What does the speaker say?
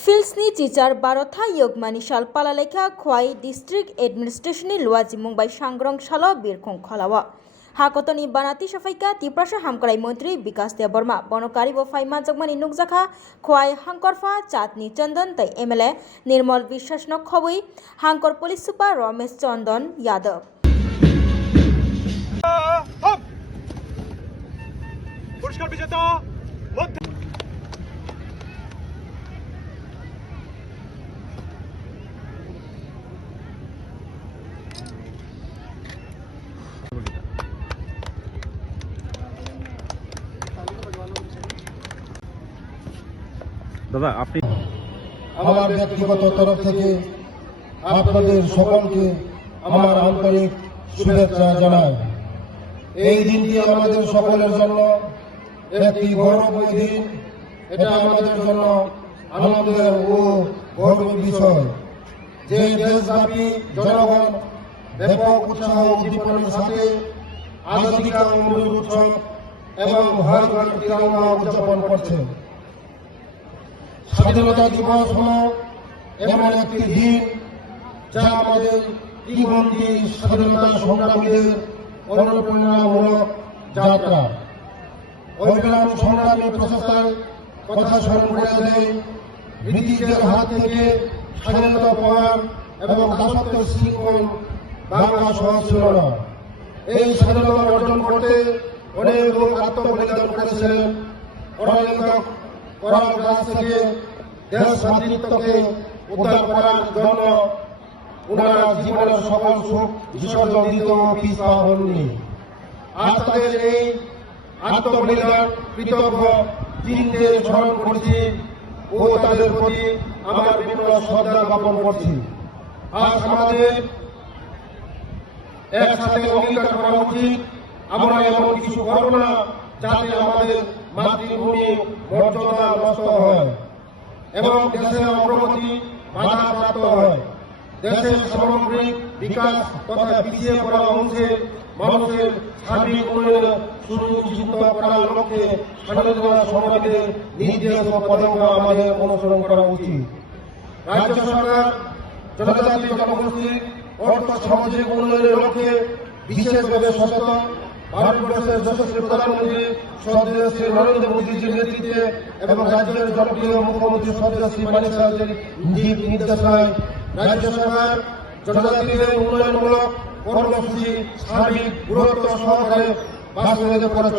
फिल्सनि teacher बारथा योगमानि साल पालालेखा Khowai district एडमिनिस्ट्रेशननि लुवाजी Mumbai सांग्रं सालो बिरखं खलावा हाकतनि बानाती सफाइका तिप्रासा हामकराई मंत्री विकास देबबर्मा बनकारी व फाइमा जगमानि नुकजाखा खोवाई हांकरफा चाँदनी चंदन तै एमएलए निर्मल विश्वास खबुई हांकर पुलिस सुपार रमेश चंदन यादव पुरस्कार विजेता দাদা আপনি আমার ব্যক্তিগত তরফ থেকে আপনাদের সকলকে আমার আন্তরিক শুভেচ্ছা জানাই। এই দিনটি আমাদের সকলের জন্য একটি গৌরবময় দিন। এটা আমাদের জন্য আনন্দের ও গৌরবের বিষয় যে দেশব্যাপী জনগণ ব্যাপক উৎসাহ উদ্দীপনার সাথে আজাদী কা অমৃত উৎসব এবং হর ঘর তিরঙ্গা উদযাপন করছে। স্বাধীনতা দিবস হল এমন একটি দিন যা আমাদের কিংবদন্তি স্বাধীনতা সংগ্রামীদের অনুপ্রেরণামূলক যাত্রা। অবিরাম সংগ্রামী প্রচেষ্টার কথা স্মরণ করে দেয় ব্রিটিশদের হাত থেকে স্বাধীনতা পাওয়ার এবং দাসত্বের শৃঙ্খল বাংলা সহজ ছিল না। এই স্বাধীনতা অর্জন করতে অনেক লোক আত্মবলিদান করেছিলেন। করার কাছ থেকে দেশ মাতৃত্বকে উদ্ধার করার জন্য ওনারা জীবনের সকল সুখ বিসর্জন দিতেও পিছপা হননি। আজ তাদের এই আত্মবলিদান কৃতজ্ঞ চিহ্নে স্মরণ করছি ও তাদের প্রতি আমার বিনম্র শ্রদ্ধা জ্ঞাপন করছি। আজ আমাদের একসাথে অঙ্গীকার করা উচিত আমরা এমন কিছু করব না যাতে আমাদের মাতৃভূমি মর্যাদা নষ্ট হয় এবং দেশের অগ্রগতি বাধাপ্রাপ্ত হয়। দেশের সামগ্রিক বিকাশ তথা পিছিয়ে পড়া অংশের মানুষের সার্বিক উন্নয়ন সুনিশ্চিত করার লক্ষ্যে স্বাধীনতা সংগ্রামীদের নির্দেশ ও পদক্ষেপ আমাদের অনুসরণ করা উচিত। রাজ্য সরকার জনজাতি জনগোষ্ঠীর অর্থ সামাজিক উন্নয়নের লক্ষ্যে বিশেষভাবে সচেতন। ভারতবর্ষের যশস্বী প্রধানমন্ত্রী শ্রদ্ধেয় শ্রী নরেন্দ্র মোদীজির নেতৃত্বে এবং রাজ্যের জনপ্রিয় মুখ্যমন্ত্রী শ্রদ্ধেয় শ্রী মানিক সাহার নির্দেশনায় রাজ্য সরকার জনজাতিদের উন্নয়নমূলক কর্মসূচি সার্বিক গুরুত্ব সহকারে বাস্তবায়িত করে